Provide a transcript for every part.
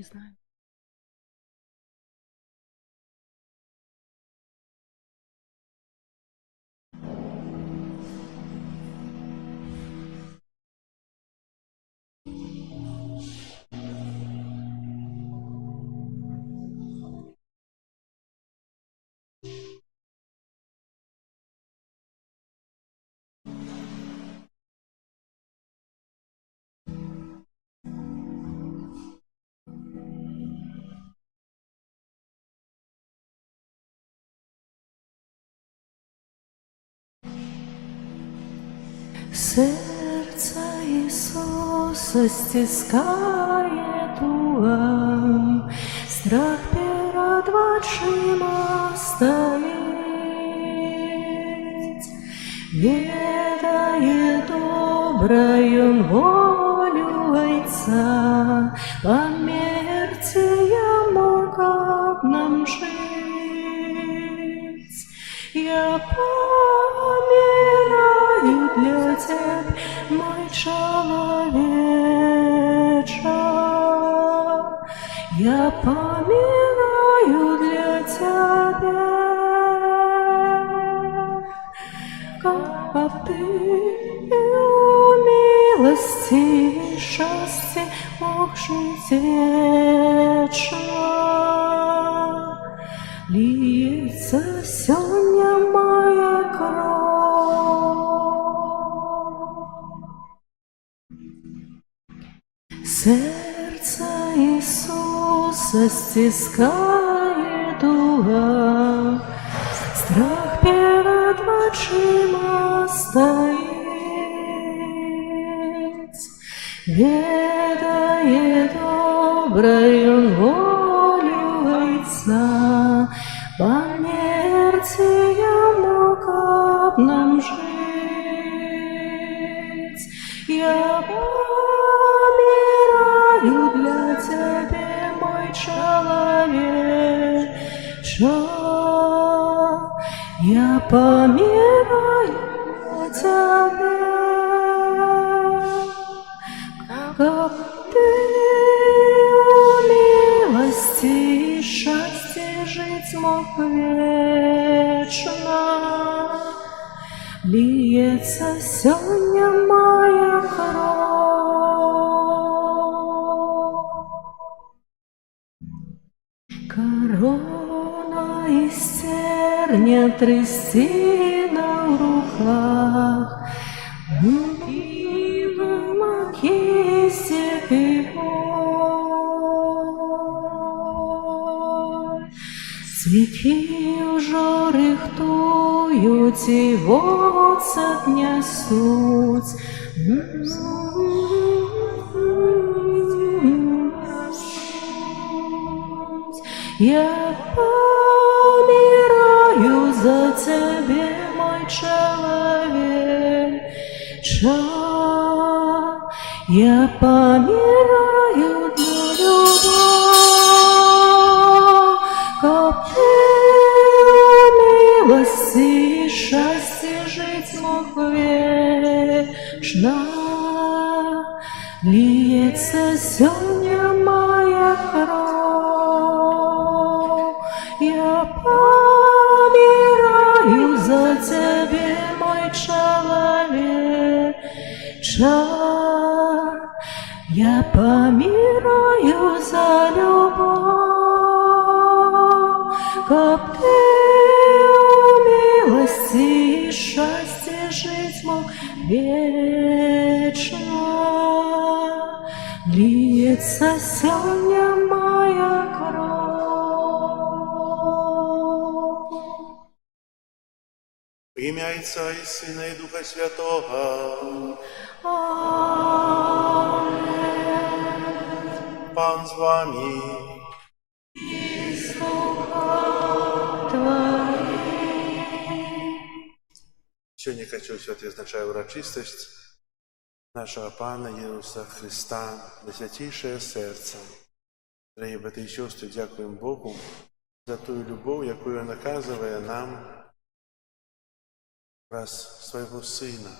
Не знаю. Серце Ісуса стискає туга, страх перед очима стоїть, ведає доброю волю Отца, по смерти я мог об нам жить. Я помираю для Тебя, мой человече. Я помираю для Тебя, как Ты милости и счастья мог жить вечно. Льется сегодня моя кровь. Сердце Иисуса стискает туга, страх перед очима стоит, ведает доброю волю Отца, по смерти я мог об нам жить. Я помираю для Тебя, мой человече. Я помираю для Тебя, как Ты в милости и счастье жить мог вечно. Льется сегодня моя кровь. Корона из терня, трясина в руках, и в макете пивой. Свічі вже рихтують і в оцет несуть. Я помираю за тебе, мой человечек. Я помираю для любовь, как ты милости и счастье жить мог вечно. Льется сегодня моя кровь. Я помираю за тебе, мой человечек. Я помираю за любовь, как ты в милости и счастье жить мог вечно. Льется сегодня моя кровь. В ім'я Отця і Сина і Духа Святого. Амен. Пан з вами. І з духом твоїм. Сьогодні хочу свят відзначає урочистость нашого Пана Ісуса Христа, Найсвятейшее серце. Дорогі брати і сестри, дякуємо Богу за ту любов, яку Він наказує нам раз свого Сина,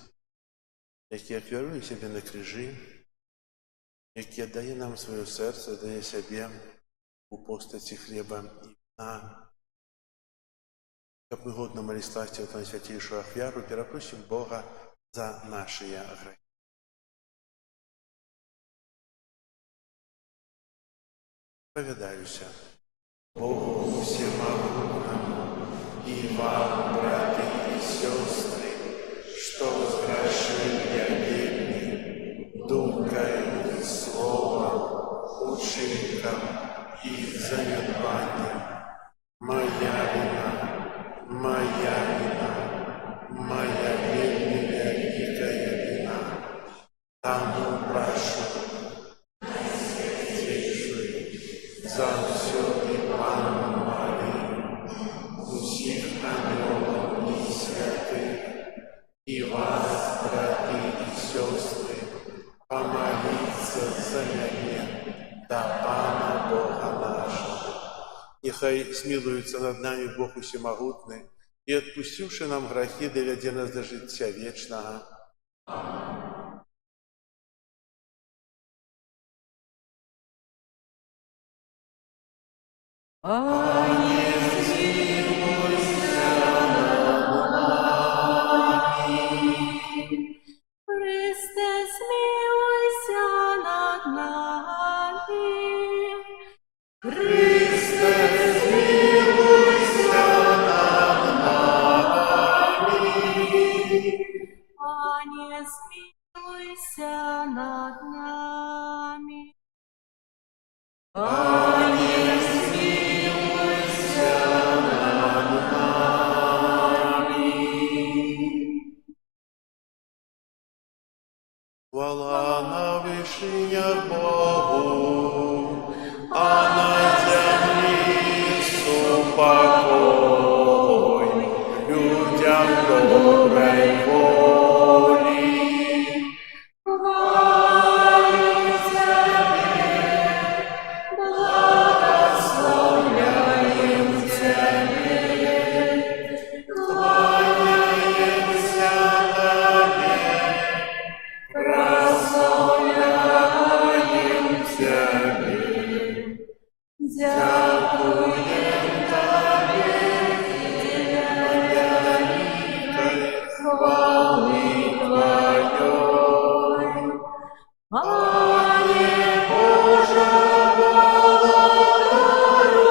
який вірує себе на крижі, який дає нам своє серце, дає себе у постаті хліба і вина. Как мы годно молись власти от Найсвятейшую Ахвяру, перепросим Бога за наши грехи. Споведаюся Богу всемогутному и вам, братья и сестры, что сгрешил я верный, думкой, словом, учинком и занедбанием. Моя вина, моя верная великая вина. Тому прошу, за все и Пану Марию, усіх ангелов и святых, и вас, братья и сестры, помолиться за меня, до Пана Бога нашего. Нехай смилуется над нами Бог Всемогутный, и, отпустивший нам грехи, доведе нас до життя вечного. Пане, смилуйся над нами. Христе, смилуйся над нами. Христе, смилуйся над нами. Пане, смилуйся над нами. Пане, смилуйся над нами. Хвала на вишнях Богу, а на землі супокой людям доброї волі. Хвалю Тебе, благословляем Тебе, Кланяємося Тобі, прославляем Тебе, дякуем Тебе, великой хвалы Твоей. Пане Боже, благодарю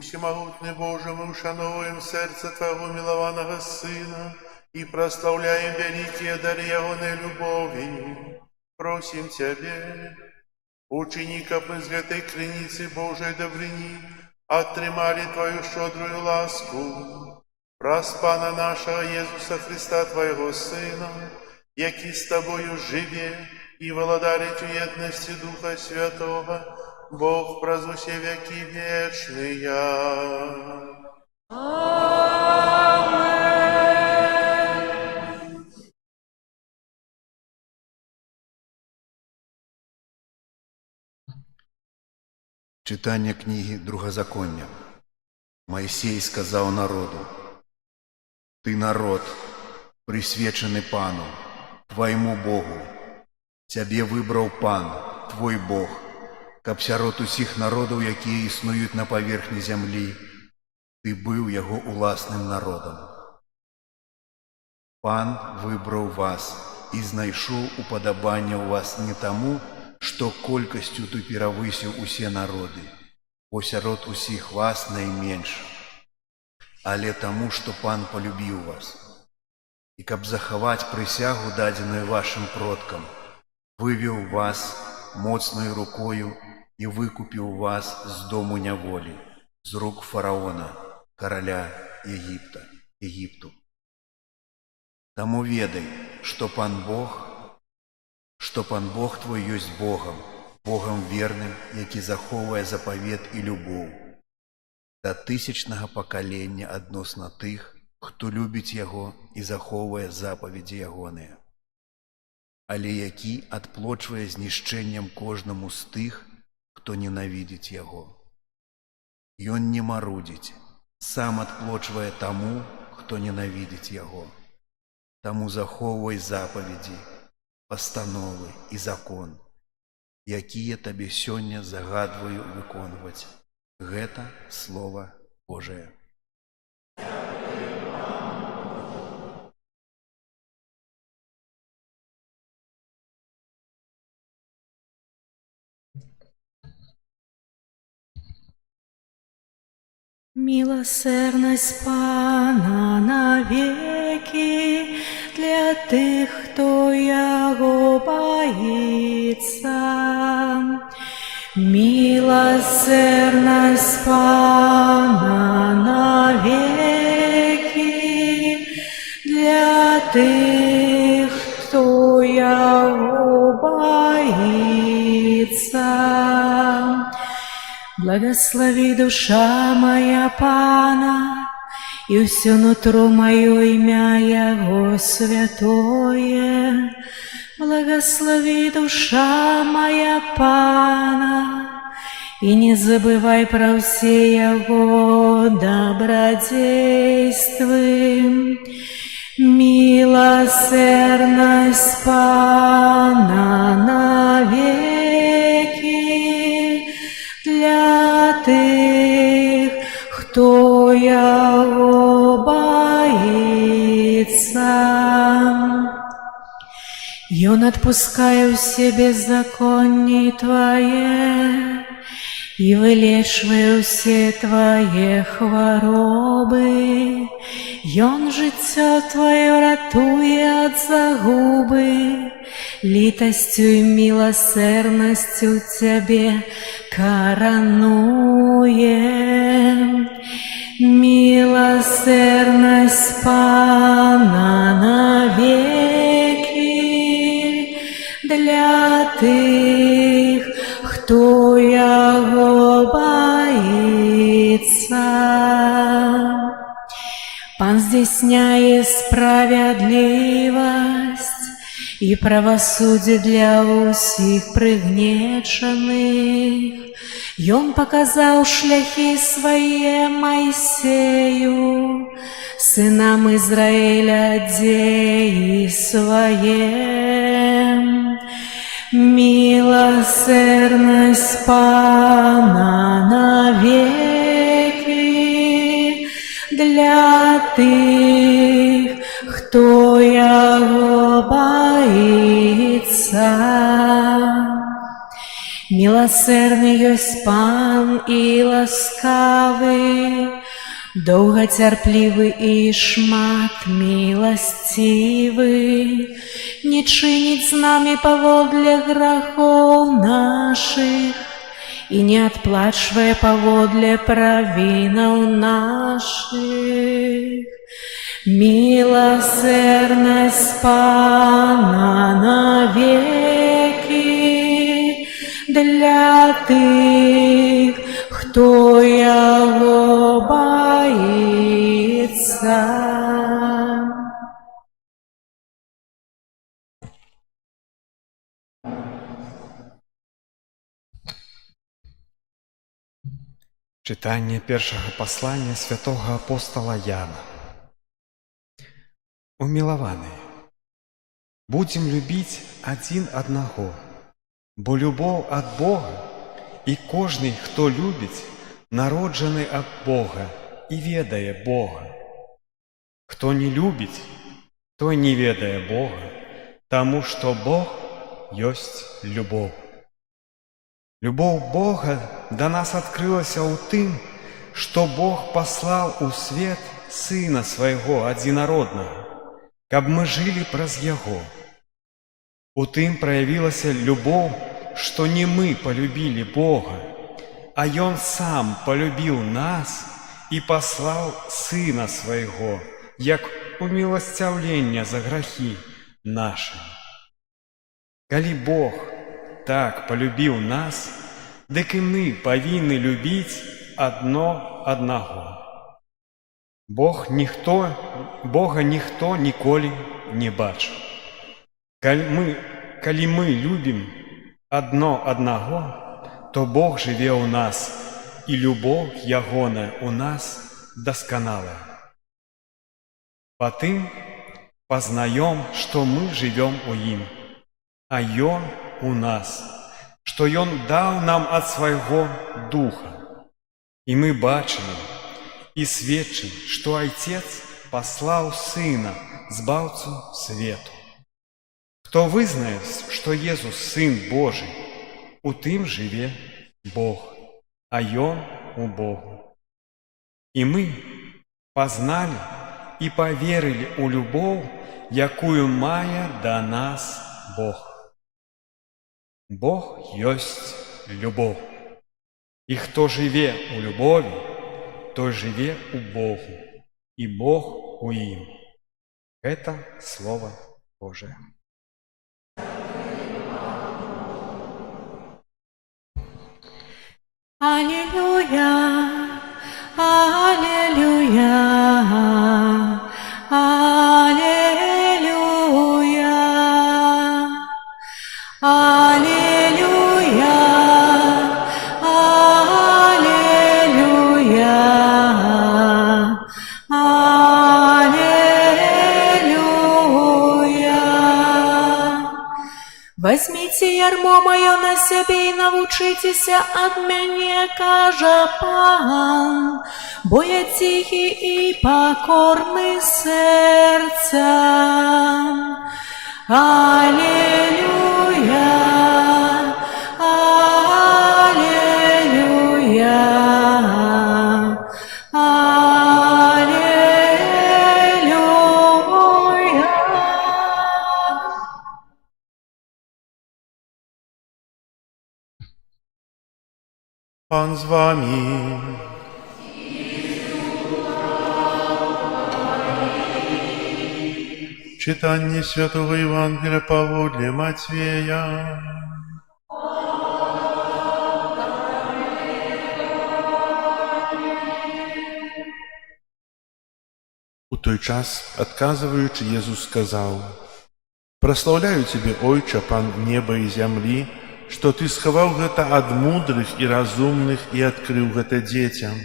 Усемогутний Боже, мы ушановуем сердце Твоего милованного Сына и прославляем великие дары Ягоной любови. Просим Тебе, учини, каб мы з этой криницы Божией добрыни отрымали Твою щедрую ласку. Праз Пана нашего Иисуса Христа, Твоего Сына, який с Тобою живе и владарит в едности Духа Святого, Бог праз усе веки вечные. Читання книги Другозаконня. Моисей сказал народу: «Ты народ, присвячений Пану, твоему Богу. Тебе выбрал Пан, твой Бог, каб сярод усіх народов, якія існують на поверхні землі, ты быў яго уласным народом. Пан выбраў вас і знайшоў уподабання ў вас не таму, што колькасцю ты перавысіў усе народы, бо сярод усіх вас найменш, але таму, што Пан полюбіў вас. І каб захаваць прысягу, дадзеную вашим продкам, вывеў вас моцною рукою і выкупіў вас з дому няволі, з рук фараона, караля Егіпту. Таму ведай, што Пан Бог твой ёсць Богом, Богом верным, які захоўвае запавет і любоў да тысячнага пакалення адносна тых, хто любіць яго і захоўвае запаведзі ягоныя, але які адплочвае знішчэннем кожнаму з тых, хто ненавідзіць яго. Ён не марудзіць, сам адплочвае таму, хто ненавідзіць яго. Таму захоўвай запаведзі, пастановы і закон, якія табе сёння загадваю выконваць. Гэта Слова Божае. Милосердность Пана навеки для тих, хто Його боится. Милосердность Пана навеки для тих, хто Його боится. Благослови, душа моя, Пана, и все нутро мое имя Его святое. Благослови, душа моя, Пана, и не забывай про все Его добродействы. Милосердность Пана навеки для тих, хто Його боится. И Он отпускает все беззаконие Твое и вылечивает все Твои хворобы. И Он життя Твое ратує от загубы, литостью и милосердностью Тебе коронуем. Милосердность Пана навеки для тих, хто Його боится. Пан здійсняє справедливость и правосудие для усіх пригнечених. И Он показал шляхи Свои Моисею, сынам Израиля деи Своем. Милосердность Пана навеки для тих, хто Його боится. Милосердный есть Пан и ласкавый, долготерпливый и шмат милостивый, не чинить з нами поводле грехов наших и не отплачивая поводле провинов наших. Милосердность Пана навеки для тых, кто Его боится. Читання першого послання святого апостола Яна. Умилованные, будем любить один одного, бо любов от Бога, и кожний, хто любить, народжений от Бога и ведає Бога. Хто не любить, той не ведає Бога, тому що Бог есть любов. Любов Бога до нас открылася у тым, что Бог послал у свет Сына Своего Одинародного, каб мы жили праз Яго. У тым проявилася любов, что не мы полюбили Бога, а Ён сам полюбил нас и послал Сына Своего, як умилостивление за грехи наши. Коли Бог так полюбил нас, дык и мы повинны любить одно одного. Бога ніхто ніколи не бачив. Коли мы любим одно одного, то Бог живе у нас, и любов Ягона у нас досконалая. Потым познаем, что мы живем у Им, а Ён у нас, что Ён дал нам от Своего Духа. И мы бачили и сведчим, что Отец послал Сына, Збавцу свету. Кто вызнает, что Иисус Сын Божий, у тым живе Бог, а Ён у Богу. И мы познали и поверили у любовь, якую мае до нас Бог. Бог есть любовь. И кто живе у любови, той живе у Богу, и Бог у им. Это Слово Божие. Аллилуйя, аллилуйя, аллилуйя, аллилуйя, аллилуйя, аллилуйя. Возьмите ярмо мое на себе и научитеся от меня, кажа Пан, бо я тихий и покорный сердцем. Аллилуйя, аллилуйя, аллилуйя. Пан з вами. Читание Святого Евангелия поводле Матвея. У той час, отказываючи, Иисус сказал: «Прославляю Тебе, Ойче, Пан неба и земли, что Ты сховал гэта ад мудрых и разумных и открыл гэта детям.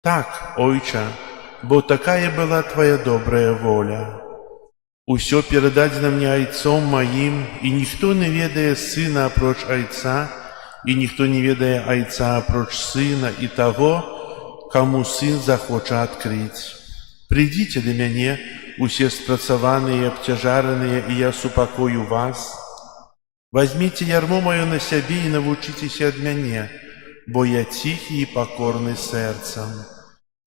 Так, Ойче, бо такая была Твоя добрая воля. Усё передадено мне Айцом моим, и никто не ведае Сына апроч Айца, и никто не ведае Айца апроч Сына и того, кому Сын захоча открыть. Придите до меня, усе спрацаванные и обтяжаренные, и я супокою вас. Возьмите ярмо мое на себе и навучитесь от меня, бо я тихий и покорный сердцем,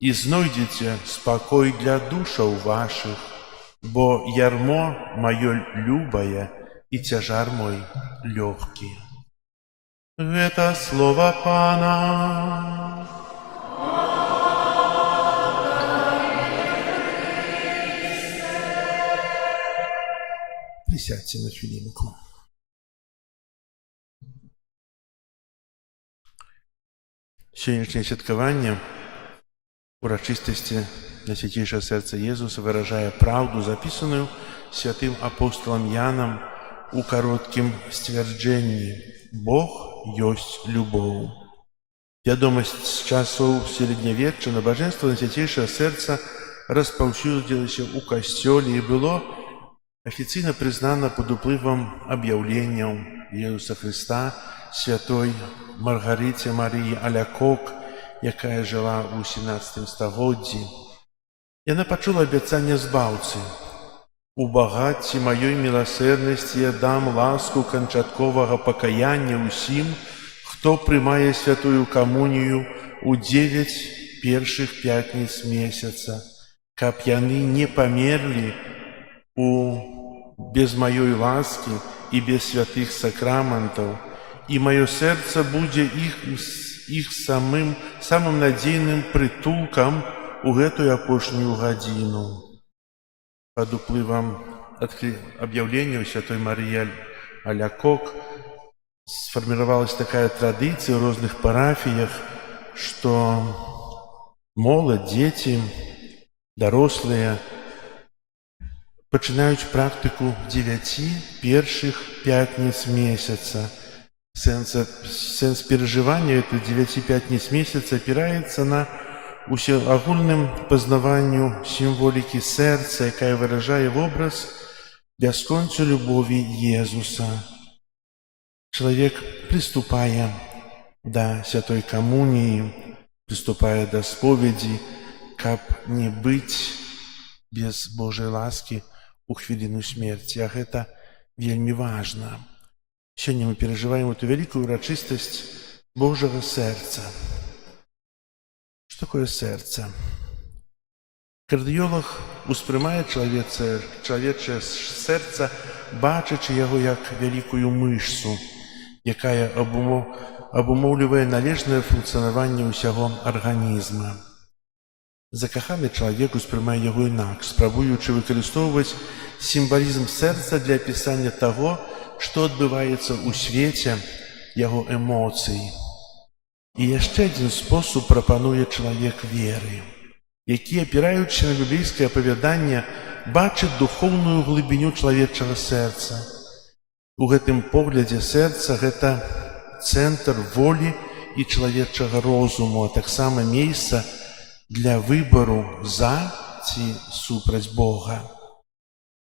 и знойдете спокой для душаў ваших, бо ярмо мое любое и тяжар мой легкий. Это слово Пана. Присядьте на хвилинку. Сённяшняе святкаванне урачыстасці на Святейшае Сэрца Езуса выражае праўду, запісаную святым апостолам Янам у кароткім сцвярджэнні: Бог ёсць любоў. Вядомасць з часоў сярэднявечча набажэнства на Святейшае Сэрца распаўсюдзілася ў касцёле і было афіцыйна прызнана пад уплывам аб'яўленняў Езуса Хрыста святой Маргарыце Марыі Алякок, якая жыла ў 17 стагоддзі. Яна пачула абяцанне збаўцы: «У багацці маёй міласэрнасці я дам ласку канчатковага пакаяння ўсім, хто прымае святую камунію ў 9 першых пятніц месяца, каб яны не памерлі без маёй ласкі і без святых сакраментаў, і маё сэрца будзе іх самым надзейным прытулкам у гэтую апошнюю гадзіну». Пад уплывам аб'яўленняў святой Марыі Алякок сфарміравалась такая традыцыя ў розных парафіях, што моладзь, дзеці, дарослыя пачынаюць практыку 9 першых пятніц месяца. Сэнс перажывання этих 9 пятніц месяца опираецца на усеагульным пазнаванню сімволікі сэрца, якая выражае вобраз бясконцу любові Езуса. Чалавек приступае да святой камуніі, приступае да споведзі, каб не быць без Божай ласкі у хвіліну смерці, а гэта вельмі важна. Сёння мы перажываем эту вялікую урачыстасць Божага сэрца. Што такое сэрца? Кардыёлаг успрымае чалавечае сэрца, бачачы яго як вялікую мышцу, якая абумоўлівае належнае функцыянаванне ўсяго арганізма. Закаханы чалавек успрымае яго інакш, спрабуючы выкарыстоўваць сімвалізм сэрца для апісання таго, што адбываецца ў свеце яго эмоцый. І яшчэ адзін спосаб прапануе чалавек веры, які, апіраючы на біблейскае апавяданне, бачыць духоўную глыбіню чалавечага сэрца. У гэтым поглядзе сэрца гэта цэнтр волі і чалавечага розуму, а таксама месца для выбару за ці супраць Бога.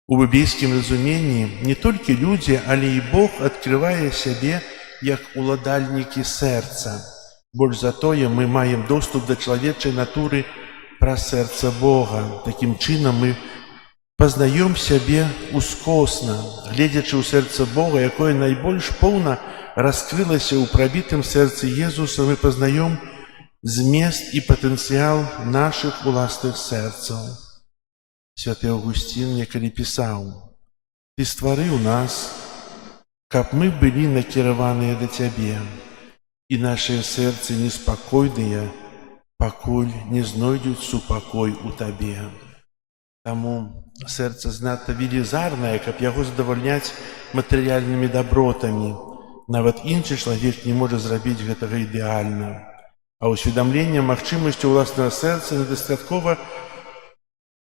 У біблейскім разуменні не толькі людзі, але і Бог адкрывае сябе як уладальнікі сэрца. Больш за тое, мы маем доступ да чалавечай натуры праз сэрца Бога. Такім чынам мы пазнаём сябе ускосна, гледзячы ў сэрца Бога, якое найбольш поўна раскрылася ў прабітым сэрцы Езуса, мы пазнаём змест і патэнцыял нашых уласных сэрцаў. Святы Аўгусцін некалі пісаў: «Ты стварыў нас, каб мы былі накіраваныя да Цябе, і нашыя сэрцы неспакойныя, пакуль не знойдуць супакой у Табе». Таму сэрца знатна велізарнае, каб яго задавальняць матэрыяльнымі дабротамі. Нават іншы чалавек не можа зрабіць гэтага ідэальна. А ўсведамленне магчымасці ўласнага сэрца недастаткова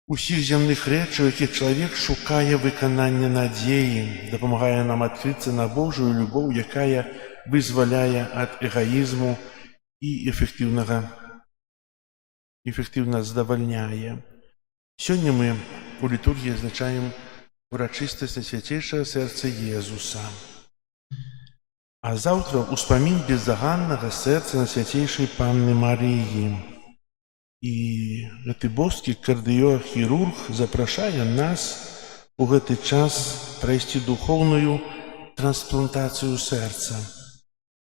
усіх зямных рэчаў, якіх чалавек шукае выканання надзеі, дапамагае нам адкрыцца на Божую любоў, якая вызваляе ад эгаізму і эфектыўна задавальняе. Сёння мы у літургіі адзначаем урачыстасць Свяцейшага Сэрца Езуса. А заўтра ўспамін бездаганнага сэрца на Свяцейшай Панны Марыі. І гэты боскі кардыёхірург запрашае нас у гэты час прайсці духоўную трансплантацию сердца,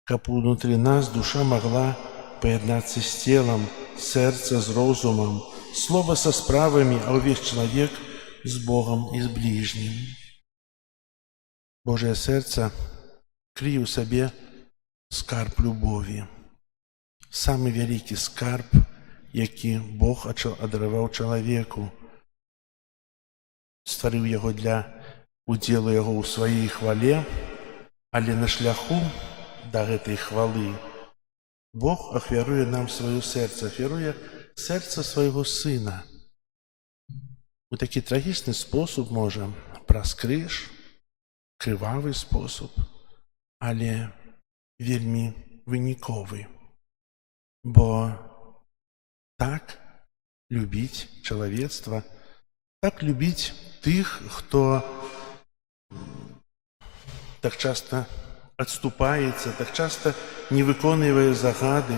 как внутри нас душа могла поеднаться с телом, сердце с разумом, слово со справами, а увесь человек с Богом и с ближним. Божье сердце крие в себе скарб любові. Самый великий скарб, який Бог адарував чоловіку, створив його для уділу його у своїй хвалі, але на шляху до этой хвали Бог ахвярує нам своє серце, ахвярує серце свого Сина. У такий трагічний спосіб, може, праз криж, кривавий спосіб, але вельми виніковий. Бо так любить чоловічство, так любить тих, хто так часто відступається, так часто не виконує загади,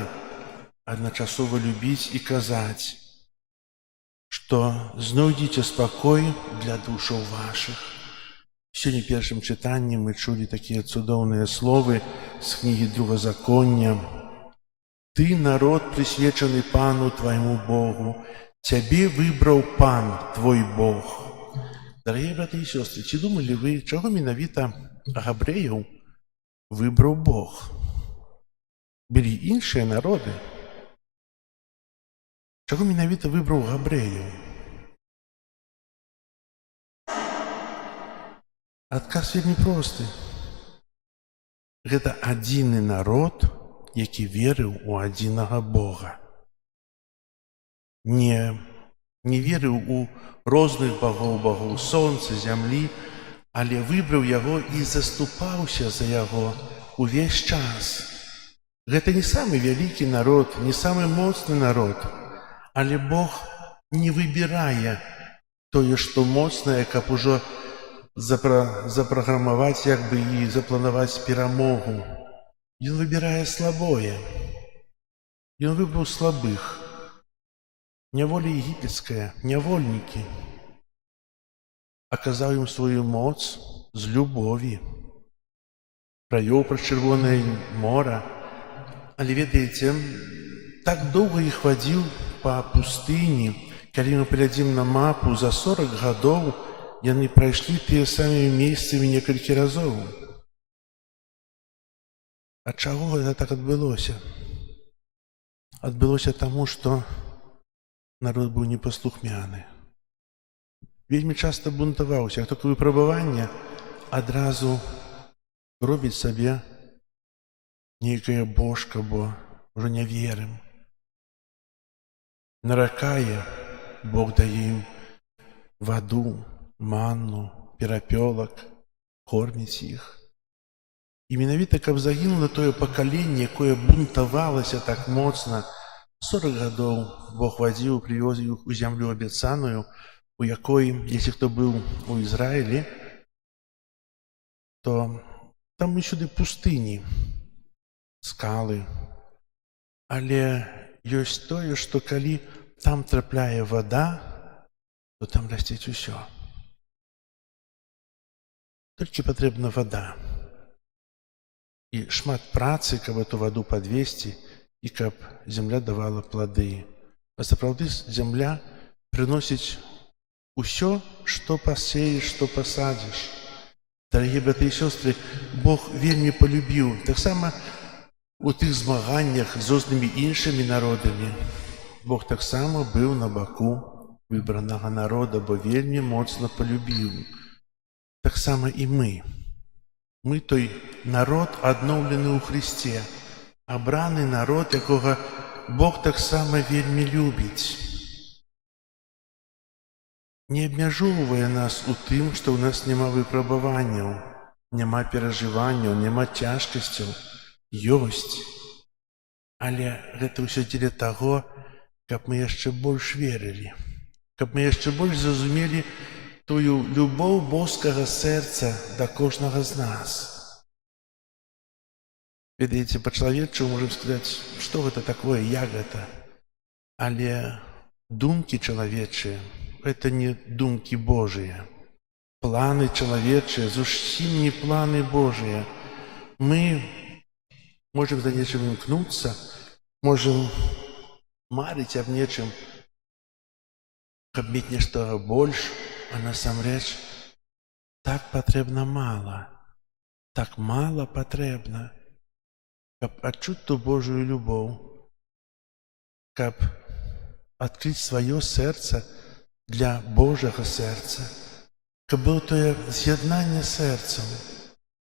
одночасово любить і казати, що знайдіть спокій для душов ваших. Сьогодні в першому читанні ми чули такі чудовні слова з книги Другозаконня. «Ты, народ, присвячений Пану твоему Богу, тебе выбрал Пан, твой Бог». Дорогие браты и сестры, чи думали вы, чого менавіта габреїв вибрав Бог? Були інші народи. Чого менавіта вибрав габреїв? Адказ вельми просты. Гэта адзіны народ, які верыў у адзінага Бога. Не верыў у розных богоў сонца, зямлі, але выбраў яго і заступаўся за яго увесь час. Гэта не самы вялікі народ, не самы моцны народ, але Бог не выбірае тое, што моцнае, каб ужо запраграмаваць, як бы і запланаваць перамогу. Ён выбірае слабое. Ён выбраў слабых. Няволя егіпецкая, нявольнікі. Аказаў ім сваю моц з любові. Правёў праз Чырвонае мора. Але, ведаеце, так доўга іх вадзіў па пустыні. Калі мы паглядзім на мапу, за 40 гадоў яны прайшлі тыя самыя месцамі некалькі разоў. Ад чаго гэта так адбылося? Адбылося таму, што народ быў непаслухмяны. Вельмі часта бунтаваўся. Як толькі выпрабаванне, адразу робіць сабе нейкае божка, бо ўжо не верым. Наракае, Бог дае ім ваду, манну, перапёлак, корміць іх. І менавіта, каб загінула тое пакаленне, якое бунтавалася так моцна, 40 гадоў Бог вадзіў, прывёз іх у зямлю абяцаную, у якой, если хто быў у Ізраілі, то там усюды пустыні, скалы. Але ёсць тое, што калі там трапляе вада, то там расціць усё. Толькі патрэбна вада. І шмат працы, каб эту ваду падвесці, і каб зямля давала плады. А сапраўды зямля прыносіць усё, што пасееш, што пасадзіш. Дарагія браты і сёстры, Бог вельмі полюбіў. Таксама у тых змаганнях з рознымі іншымі народамі Бог таксама быў на баку выбранага народа, бо вельмі моцна полюбіў. Таксама і мы. Мы той народ, адноўлены ў Христе, абраны народ, якога Бог таксама вельмі любіць. Не абмяжоўвае нас у тым, што ў нас няма выпрабаванняў, няма перажыванняў, няма цяжкасцяў. Ёсць. Але гэта ўсё дзеля таго, каб мы яшчэ больш верылі, каб мы яшчэ больш зразумелі тую любоў боскага сэрца да кожнага з нас. Ведаеце, па-чалавечаму можам сказаць, што гэта такое, як гэта. Але думкі чалавечыя — гэта не думкі Божыя. планы чалавечыя, зусім не планы Божыя. Мы можам за нечым імкнуцца, можам марыць аб нечым, каб мець нешта больш, а насамрэч так патрэбна мала, так мала патрэбна, каб адчуць ту Божую любоў, каб адкрыць сваё сэрца для Божага сэрца, каб было тое з'яднанне сэрцам.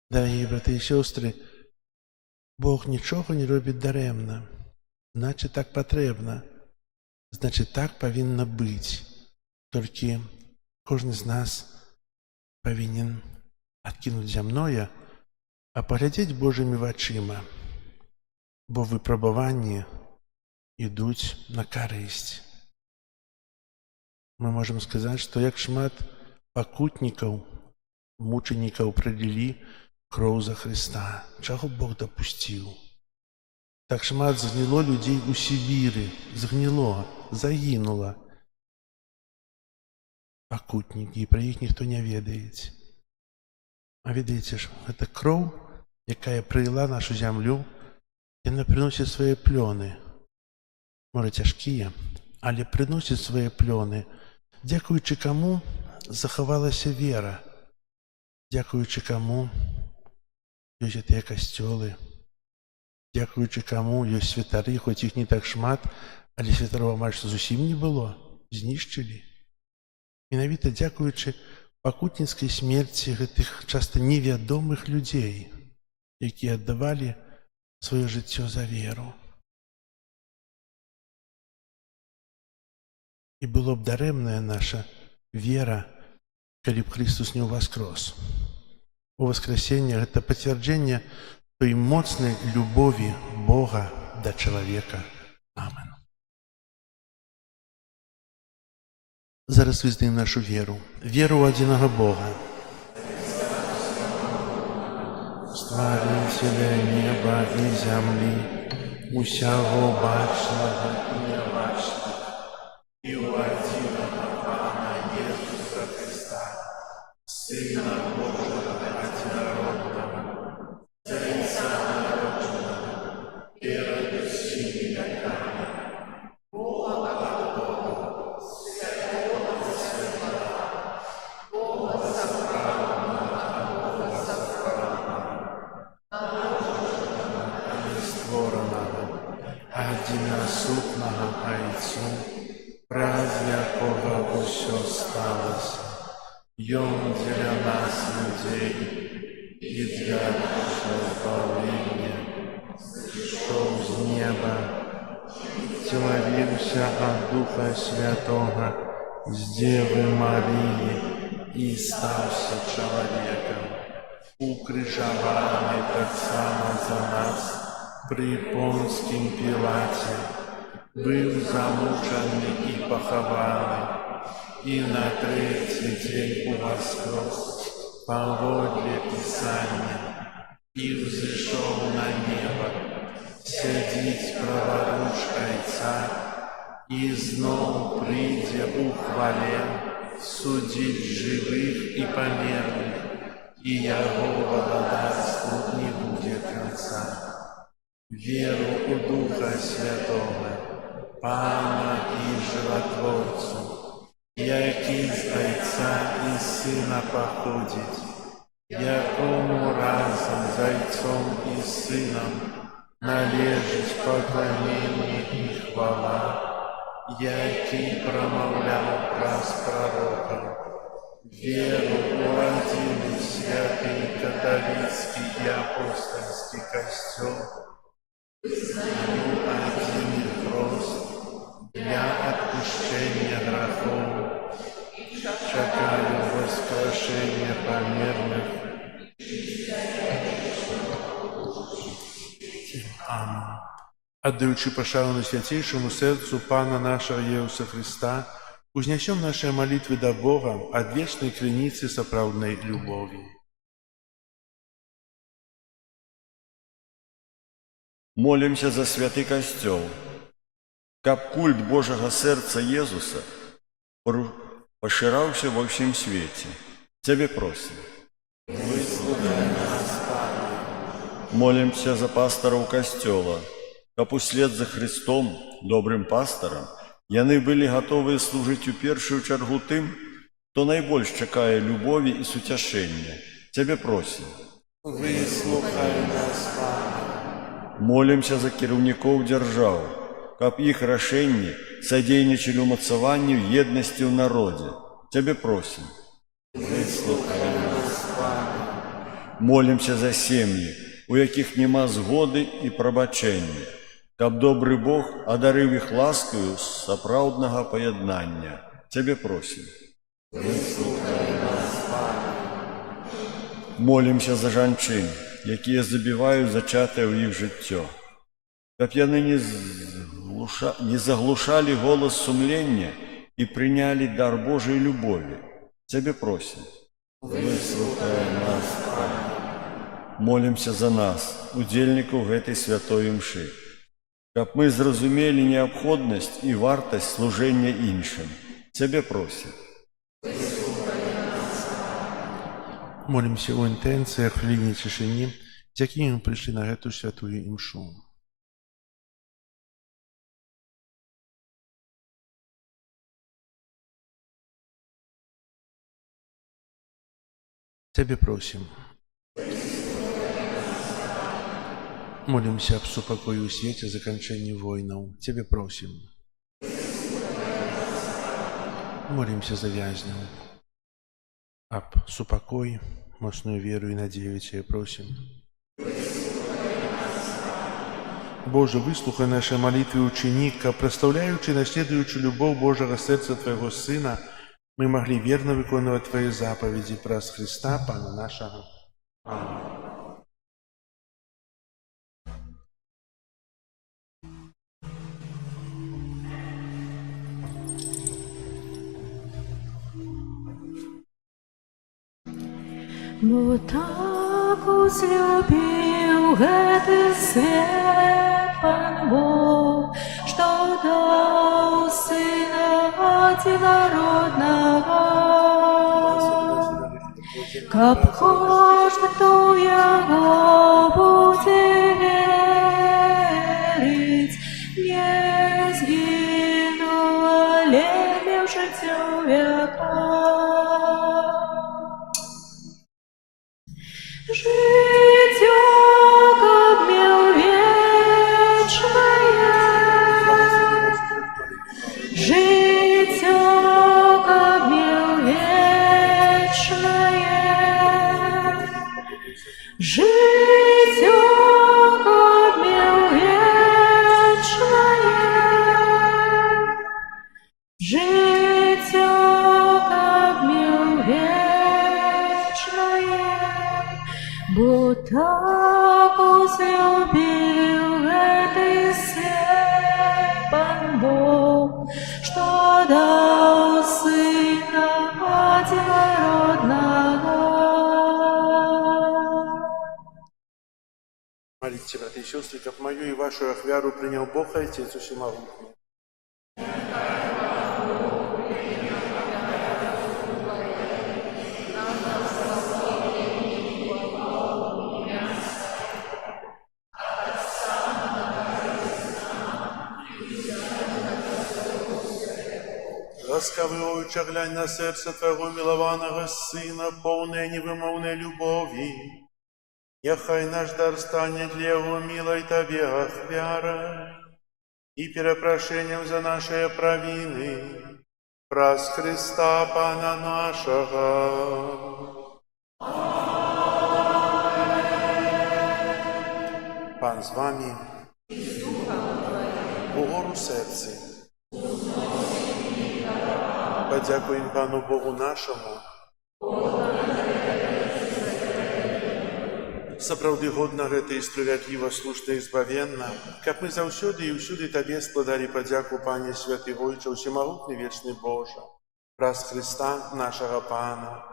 Дарагія браты і сёстры, Бог нічога не робіць дарэмна. Значыць, так патрэбна. Значыць, так павінна быць. Толькі кожны з нас павінен адкінуць зямное, а паглядзець Божымі вачыма, бо выпрабаванні ідуць на карысць. Мы можам сказаць, што як шмат пакутнікаў, мучанікаў пралілі кроў за Хрыста. Чаго Бог дапусціў? Так шмат згніло людзей у Сібіры, згніло, загінула. Пакутнікі, і пра іх ніхто не ведае. А ведаеце ж, гэта кроў, якая прыліла нашу зямлю, яна прыносіць свае плёны. Можа, цяжкія, але прыносіць свае плёны. Дзякуючы каму захавалася вера, дзякуючы каму ёсць тыя касцёлы, дзякуючы каму ёсць святары, хоць іх не так шмат, але святароў амаль што зусім не было, знішчылі. Менавіта дзякуючы пакутніцкай смерці гэтых часта невядомых людзей, якія аддавалі сваё жыццё за веру. І было б дарэмная наша вера, калі б Христус не ўваскрос. У воскресенне гэта пацвярджэнне той моцнай любові Бога да чалавека. Амен. Зараз вызнаем нашу веру. Веру ў адзінага Бога. Стварыцеля неба і зямлі, усяго бачнага і нябачнага, і ў адзінага Пана Jesúsa Христа, Сына Божага адзінароднага, Царіца народжанага, перад усімі вякамі, Бога ад Бога, святого ад святого, Бога сапраўднага ад Бога сапраўднага, народжанага ад нестворанага, адзінасутнага Айцу, праз якога ўсё сталася. Ён дзеля нас, людзей, і для нашого збавлення зійшов з неба, втілавіўся ад Духа Святого з Девы Марії і стався чалавекам, укрыжаваны таксама за нас пры Понскім Пілаце, быў замучаны і пахаваны, і на трэці дзень уваскрос паводле Пісання, і ўзышоў на неба, сядзіць праворуч Айца, і зноў прыйдзе ў хвале судзіць жывых і памерлых, і яго владарству не будзе канца. Веру ў Духа Святого, Пана і Жыватворцу, які з Айца і Сына паходзіць, якому разам з Айцом і Сынам належыць пакланенне і хвала, які прамаўляў праз прарокаў. Веру ў адзіны святы каталіцкі і апостальскі касцёл, вызнаю адзіны хрост для адпушчэння грахоў, чакаю воскрешення памерлых. Амин. Аддаючы пашану свяцейшаму сэрцу Пана нашага Jesúsa Христа, узнясём нашыя малітвы да Бога ад вечнай крыніцы сапраўднай любові. Молимся за святы касцёл, каб культ Божага сэрца Езуса пашыраўся ва ўсім свеце. Цябе просім. Молімся за пастараў касцёла, каб услед за Христом, добрым пастарам, яны былі гатовыя служыць у першую чаргу тым, хто найбольш чакае любові і суцяшэння. Цябе просім. Выслухай нас, Пане. Молімся за кіраўнікоў дзяржаў, каб іх рашэнні садзейнічалі ўмацаванню еднасці ў народзе. Цябе просім. Выслухай нас, Пане. Молімся за сем'і, у якіх няма згоды і прабачэння, каб добры Бог адарыў іх ласкаю з сапраўднага паяднання. Цябе просім. Выслухай нас, Пане. Молімся за жанчын, якія забіваюць зачатае ў іх жыццё, каб яны не заглушалі голас сумлення і прынялі дар Божай любові. Цябе просім. Выслухай нас, Пане. Молімся за нас, удзельнікаў гэтай святой імшы, каб мы зразумелі неабходнасць і вартасць служэння іншым. Цябе просім. Молімся ў інтэнцыях хвіліні цішыні, з якімі мы прыйшлі на гэту святую імшу. Цябе просім. Молімся аб супакоі ў свеце, заканчэнні войнаў. Цябе просім. Молімся за вязняў. Аб супакой, моцную веру і надзею Цябе просім. Боже, выслухай нашы малітвы і ўчыні, каб, прадстаўляючы і наследуючы любоў Божага сэрца Твайго Сына, мы маглі верна выконваць Твае запаведзі праз Хрыста, Пана нашага. Амінь. Бо так узлюбіў гэты свет Пан Бог, што даў Сына адзінароднага, каб кожны, хто ў Яго будзе верыць, не згінуў, але меў жыццё века. Жыццё, каб меў вечнае, жыццё, каб меў вечнае, жыццё, каб меў вечнае, жыццё, каб меў вечнае. Бо так узлюбіў гэты свет Пан Бог, што даў Сына адзінароднага. Моліться, брати і сестри, каб мою і вашу ахвяру прийняв Бог Отець Усемогутній. Ласкавий Отче, глянь на серце Твого милованого Сина, повне невимовної любові. Яхай наш дар стане для Його милой Тобі ахвяра і перепрошенням за наші провини, праз Христа Пана нашого. Пан з вами, угору серці. Подякуємо Пану Богу нашому. Сапраўды годна гэта і справядліва, слушна і збавенна, каб мы заўсёды і ўсюды Табе складалі падзяку, Пане Святы Ойче, Усемагутны вечны Божа, праз Христа нашага Пана.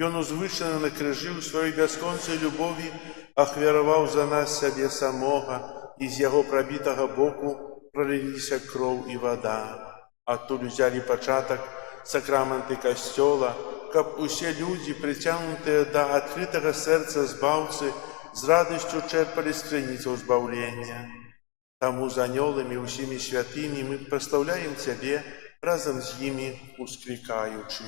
Ён узвышаны на крыжы ў сваёй бясконцай любові ахвяраваў за нас сябе самога, і з яго прабітага боку праліліся кроў і вада. Адтуль узялі пачатак сакраманты касцёла, каб усе людзі, прыцягнутыя да адкрытага сэрца збаўцы, з радасцю чэрпалі з крыніцаў збаўлення. Таму з анёламі ўсімі святымі мы праслаўляем Цябе, разам з імі усклікаючы.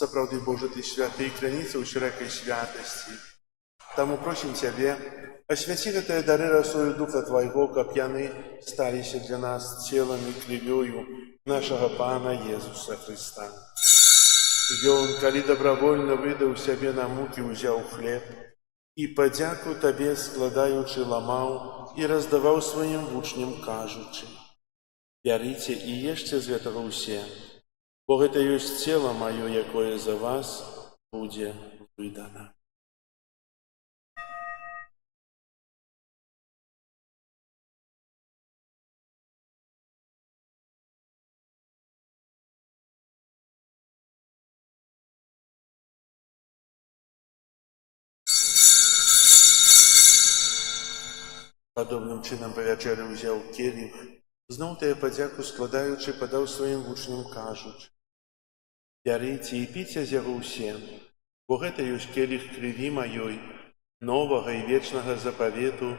Сапраўды, Божа, Ты святы і крыніца ў шырокай святасці. Таму просім Цябе, асвяці гэтыя дары расою Духа Твайго, каб яны сталіся для нас целам і крывёю нашага Пана Езуса Хрыста. Ён, калі добравольна выдаў сябе на мукі, узяў хлеб і падзяку Табе складаючы ламаў і раздаваў сваім вучням, кажучы: «Бярыце і ешце з гэтага ўсе, бо гэта ёсць цела маё, якое за вас будзе выдана». Падобным чынам па вячэры ўзяў келіх, зноў тая падзяку складаючы, падаў сваім вучням, кажучы: «Бярыце і піце з яго ўсе, бо гэта ёсць келіх крыві маёй, новага і вечнага запавету,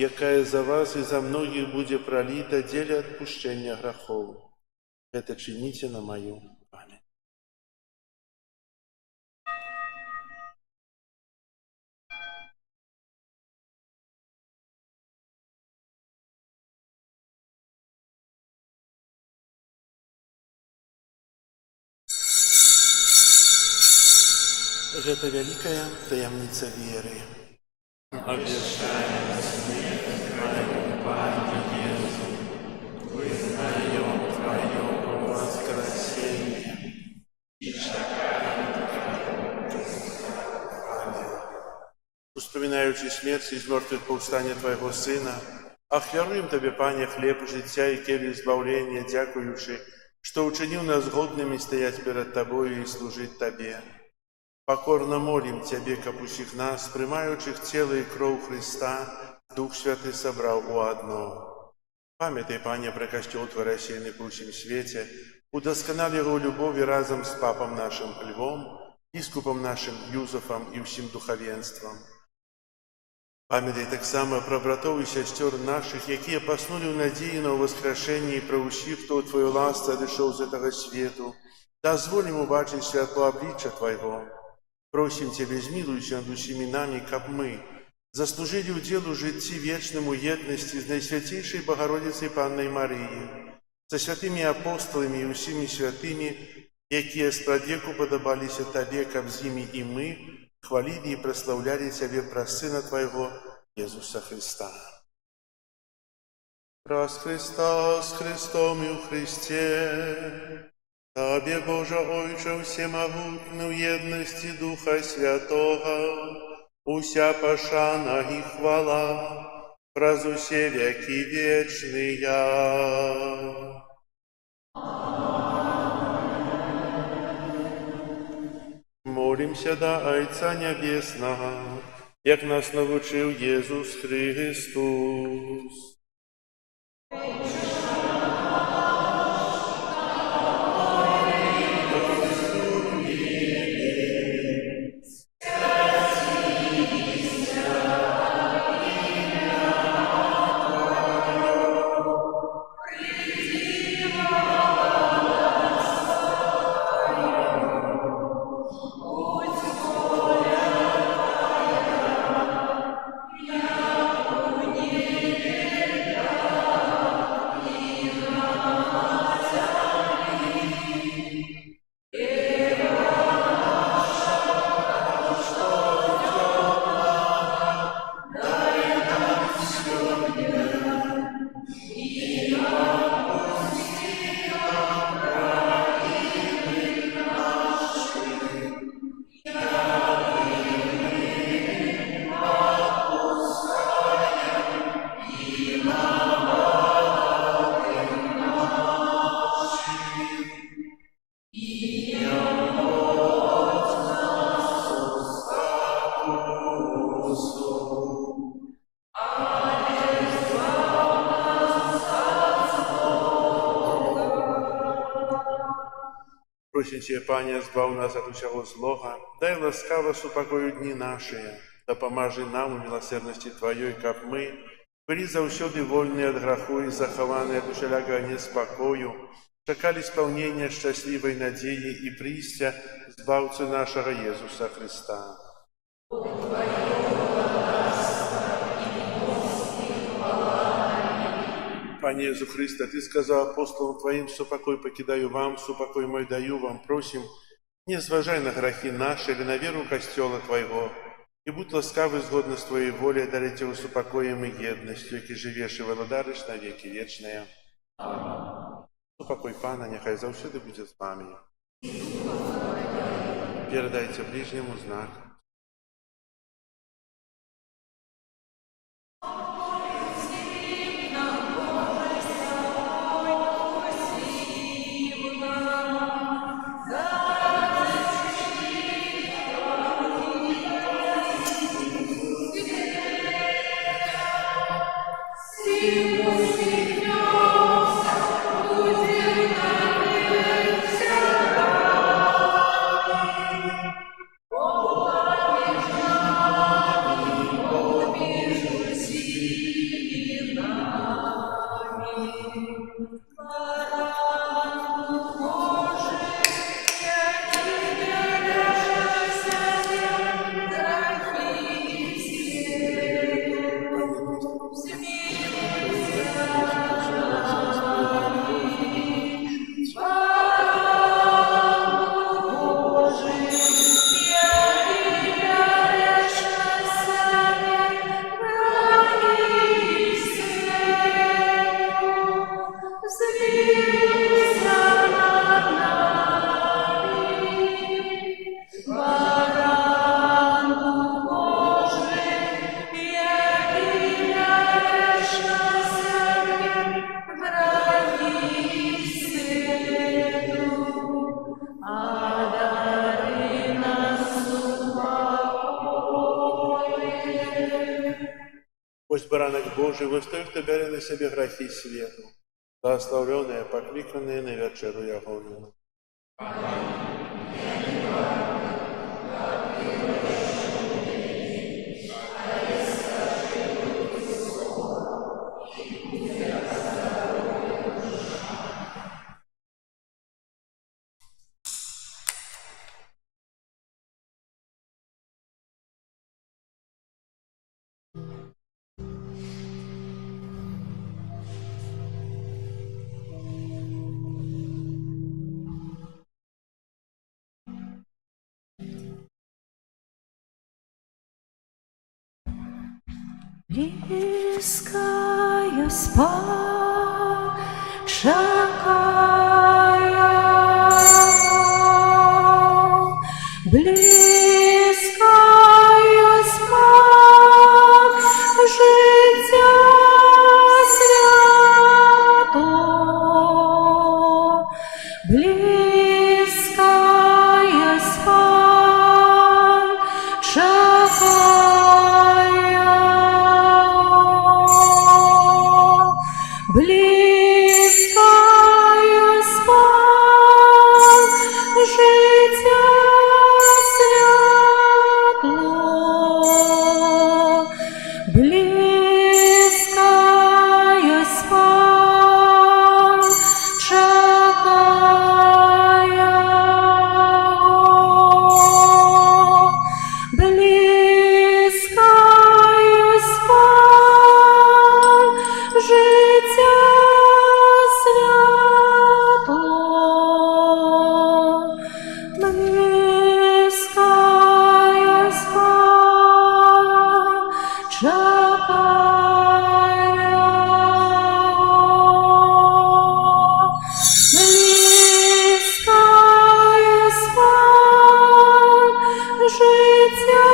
якая за вас і за многіх будзе праліта дзеля адпушчэння грахоў. Гэта чыніце на маю памяць». Гэта вялікая таямніца веры. Абвяшчаем смерць Твою, Пане Езу, вызнаем Твое воскресение и чакаем Твоего воскресения. Успоминаючи смерть из мертвых повстания Твоего Сына, ахвяруем Тебе, Пане, хлеб життя и келих збавления, дякуючи, что учинил нас годными стоять перед Тобою и служить Тебе. Покорно молим Тебе, каб усіх нас, приймаючих тіло і кров Христа, Дух Святий собрав у одно. Пам'ятай, Пане, про костюл Твой рассеянный по всем свете, удосконал его любові разом с Папом нашим Львом, Біскупом нашим Юзефом і всім духовенством. Пам'ятай так само про братов і сестер наших, які поснули в надії на воскрешення і про усіх, хто у Твою ласку дійшов з этого світу. Дозволь йому бачити світло обличчя Твоего. Просим Тебе, змилуйся над усіми нами, каб мы заслужили удел у житті вечному єдності з Найсвятейшей Богородицей Панной Марії, со святими апостолами і усіми святими, які спрадвеку подобалися Тебе, каб з ними і ми хвалили і прославляли Тебе про Сына Твоего, Езуса Христа. Раз Христос, Христом и у Христе, Тебе, Боже Ойче всемогутный, в єдності Духа Святого, уся пошана и хвала, праз усе веки вечные. Молимся до Отца Небесного, як нас навчив Єсус Христос. Просим Тебе, Пане, збав нас от усього злога, дай ласкаво супокою дні наші, да поможи нам у милосердности Твоей, как мы, были завсёды вольны от греху и захованы от усяляга неспокою, чекали исполнения счастливой надеи и пристя Збавцы нашего Иисуса Христа. Пане Иисус Христе, Ты сказал апостолам Твоим, супокой покидаю вам, супокой мой даю вам, просим, не зважай на грехи наши или на веру Костела Твоего, и будь ласкавый згодно с Твоей волей, дарите его супокоем и едностью, яки живешь и володариш на веки вечные. Супокой Пана, нехай завсюди буде з вами. Передайте ближнему знак. Пусть баранок Божий востой, хто бере на себе грехи свету, благословленные, покликанные на вечеру Ягону. Близкаюсь, почекаю, близкаюсь, життя свято, близкаюсь, почекаю. Близкаю спал, життя святло. Близкаю спал, чекаю. Близкаю спал, життя святло, близкаю спал, чекаю. Близкаю спал, життя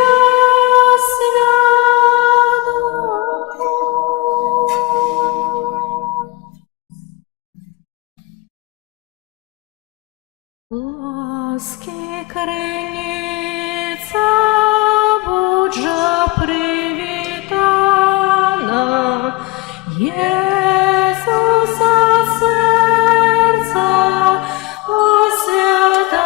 ласки криниця Буджа привітана, Єсуса серця освята.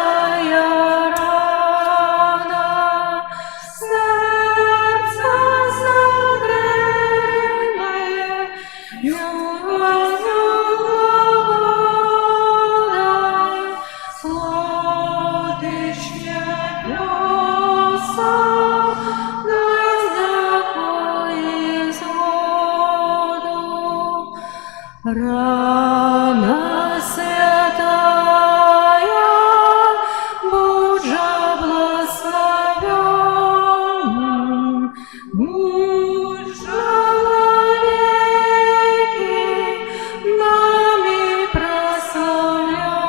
Анна святая, будь благословен, будь навеки нами прославлена.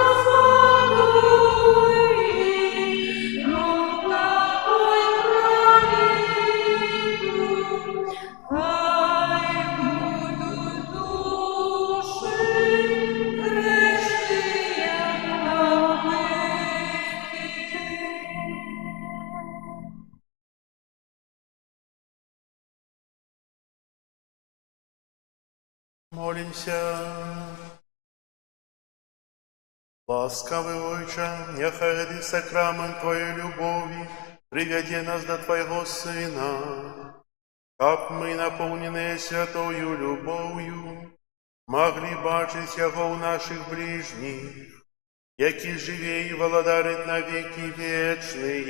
Господи, ну такой праведник, хай будут души грешные Молимся. Ласкавый Отче, нехай ради сакрамент Твоей любови приведи нас до Твоего Сына, как мы, наполненные святою любовью, могли бачить Его у наших ближних, які живе и володарит на веки вечные.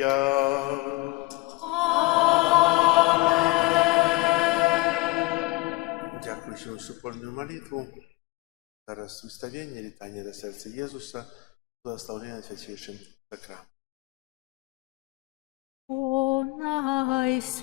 Дякую за супольную молитву. Зараз виставление, летание до сердца Иисуса, благословение святейшим сакраментом. О найсвятейша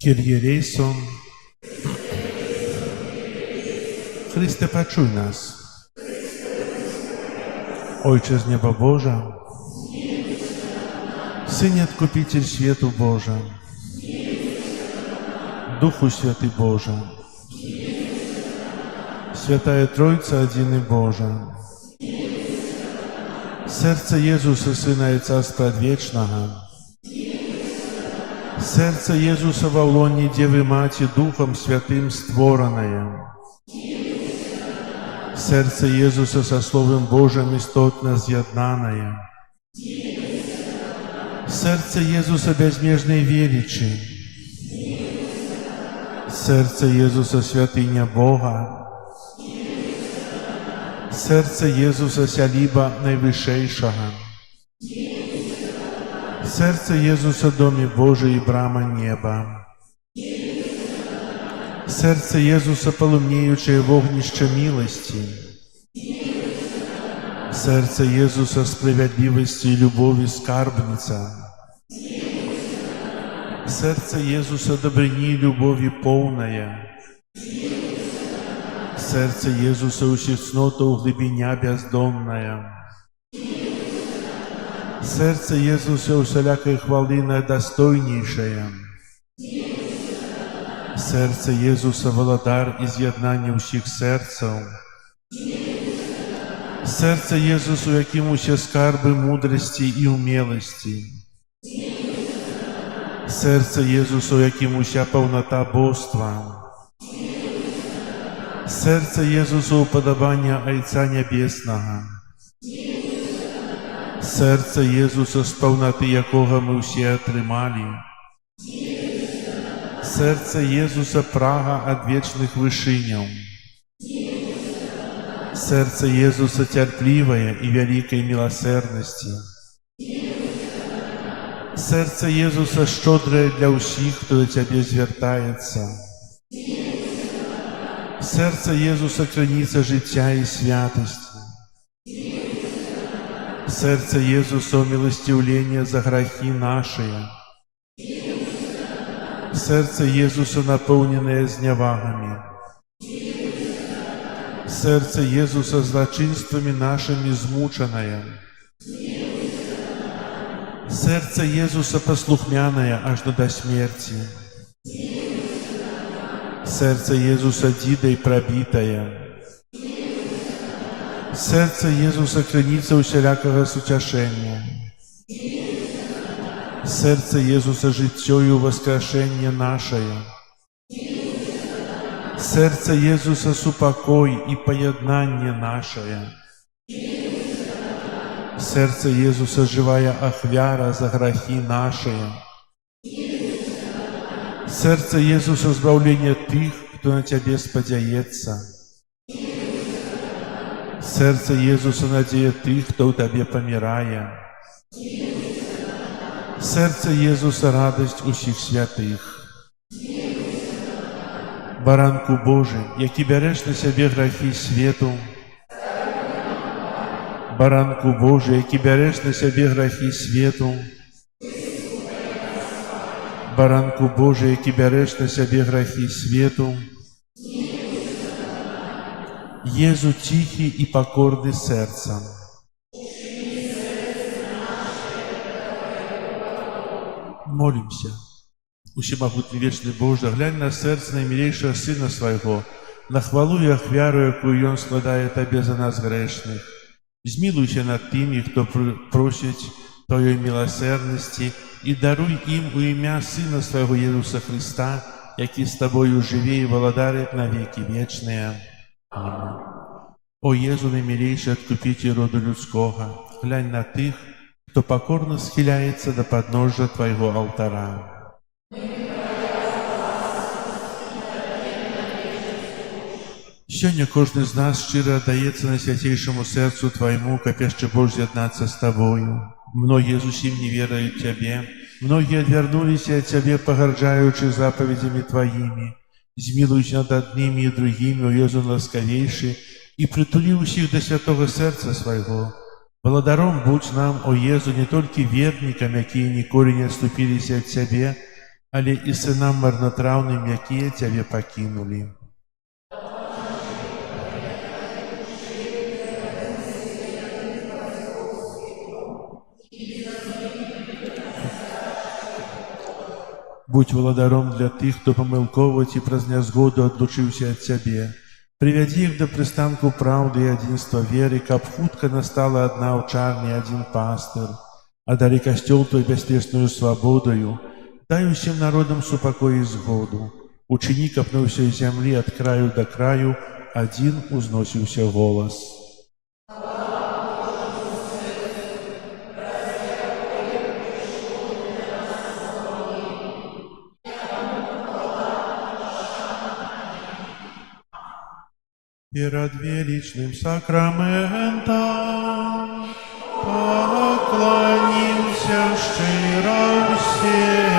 Kyrie eleison. Chryste, почуй нас. Ojcze z nieba Boża, Synie Odkupiciel światu Boża, Duchu Święty Boża, Świętая Trójca Jedyny Boża, Serce Jezusa, Syna i Carstwa Odwiecznego, Серце Єзуса во лоні Діви Маті Духом Святим створене. Серце Єзуса со Словом Божим істотно з'єднане. Серце Єзуса безмежної величі. Серце Єзуса святиня Бога. Серце Єзуса сяліба найвищейшого. Серце Єзуса домі Божий і брама неба. Серце Єзуса полумніюче вогнище милості. Серце Єзуса справедливості і любові скарбниця. Серце Єзуса добрині і любові повная. Серце Єзуса усіцнота у глибиня бездонная. Серце Єзуса усілякої хвали найдостойнішее. Серце Єзуса володар і з'єднання усіх серців. Серце Єзуса, у яким усі скарби мудрості і умілості. Серце Єзуса, у яким уся повнота божства. Серце Єзуса уподобання Отця Небесного. Серце Єзуса, з повноти якого ми всі отримали. Серце Єзуса, прага від вічних вишинів. Серце Єзуса, терпливое і великої милосердності. Серце Єзуса, щодре для усіх, хто до Тебе звертається. Серце Єзуса, криниця життя і святості. Сердце Иисуса умилостивления за грехи наши. Сердце Иисуса, наполненное зневагами. Сердце Иисуса злочинствами нашими измученное. Сердце Иисуса послухмяное аж до смерти. Сердце Иисуса дидой пробитое. Сердце Иисуса крыница усялякого сутяшения. Сердце Иисуса житёю воскрешение нашее. Сердце Иисуса супокой и поеднание нашее. Сердце Иисуса живая ахвяра за грехи наши. Сердце Иисуса избавление тых, кто на Тебе сподяется. Сердце Иисуса надея тых, кто у Тебе помирая. Сердце Иисуса радость усіх святых. Баранку Божий, який береш на себе грехи свету. Баранку Божий, який береш на себе грехи свету. Баранку Божий, який береш на себе грехи свету. Езу тихий и покорный сердцем. Молимся. Усемогутный вечный Боже, глянь на сердце наимилейшего Сына Своего, на хвалу и ахвяру, якую Он складает Тебе за нас грешных. Змилуйся над теми, кто просит Твоей милосердности, и даруй им у имя Сына Своего Иисуса Христа, який с Тобою живе и владарит на веки вечные. Аминь. О Єзу, наимилейший откупитель роду людского, глянь на тых, кто покорно схиляется до подножия Твоего алтара. Сьогодні кожен з нас щиро отдається на святейшему сердцу Твоему, копяще Бог з'єднаться с Тобою. Многие зусим не веруют Тебе, многие отвернулись от Тебе, погорджаючи заповедями Твоими. Змилуйся над одними и другими, о Єзу ласковейший, и притули усіх до святого сердца Своего. Благодаром будь нам, о Єзу, не только верникам, якие ніколи не отступились от Тебе, але и сынам марнотравным, якие Тебе покинули. Будь владаром для тых, кто помилково ці праз нязгоду отлучился от Тебе. Приведи их до пристанку правды и единства веры, каб хутко настала одна овчарня и один пастырь. Одари костел Твой беспечную свободою, дай всем народам супокой и сгоду. Учини, каб на всей земли от краю до краю один узносился голос. Перед величным сакраментом поклонимся щиро все.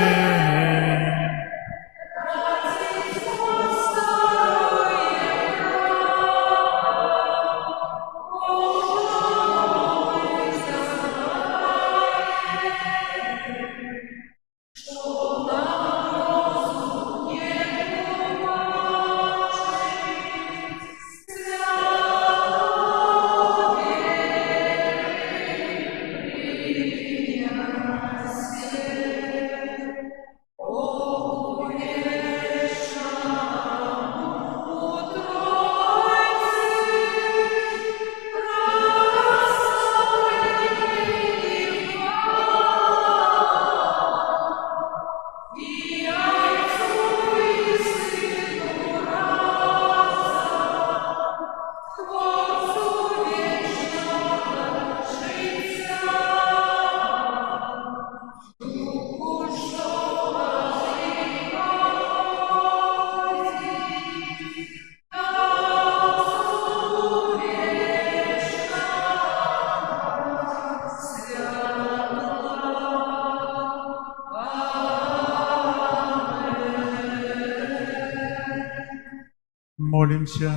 Молимся.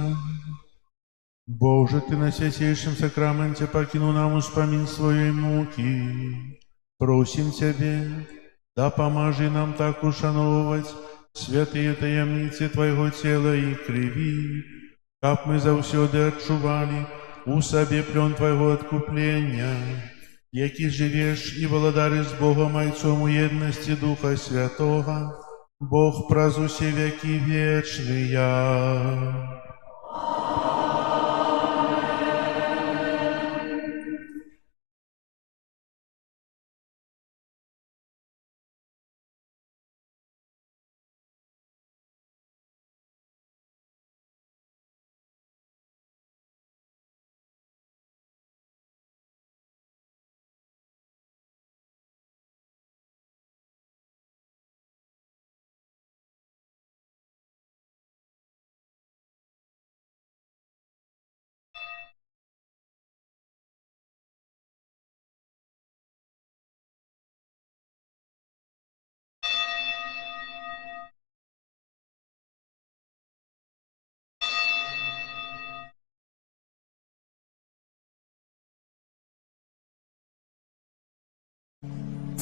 Боже, Ты на святейшем сакраменте покинул нам успомин своей муки. Просим Тебе, да поможи нам так ушановывать святые таємниці Твоего тела и крови, как мы завсёды отчували у себе плен Твоего откупления, який живешь и владаришь с Богом Отцом у едности Духа Святого, Бог празу все веки вечные.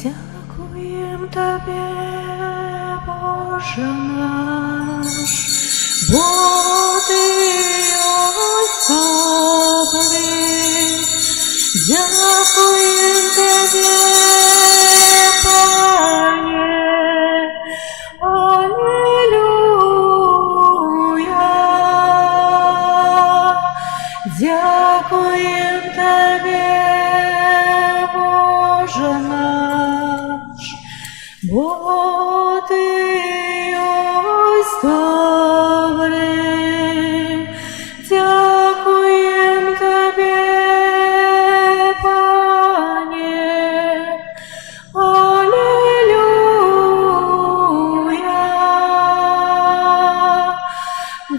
Дякуєм Тобі, Боже наш, бо Ти ось добрий. Дякуєм Тобі, Пане, Алілуя. Дякуєм Тобі, Боже наш, бо Ти ось добрий. Дякуєм Тобі, Пане, Алілуя.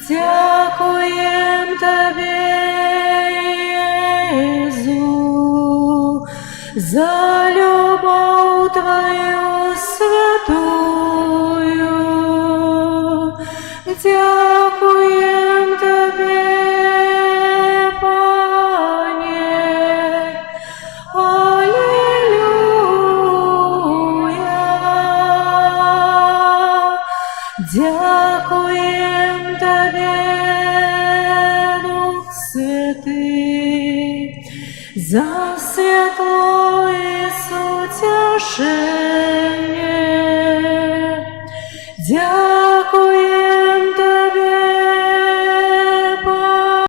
Дякуєм Тобі, Єзу, за любов Твою святую. Дякуєм Тобі, Пане, Алілуя. Дякуєм Тобі, Дух Святий, за світло і сутяшення.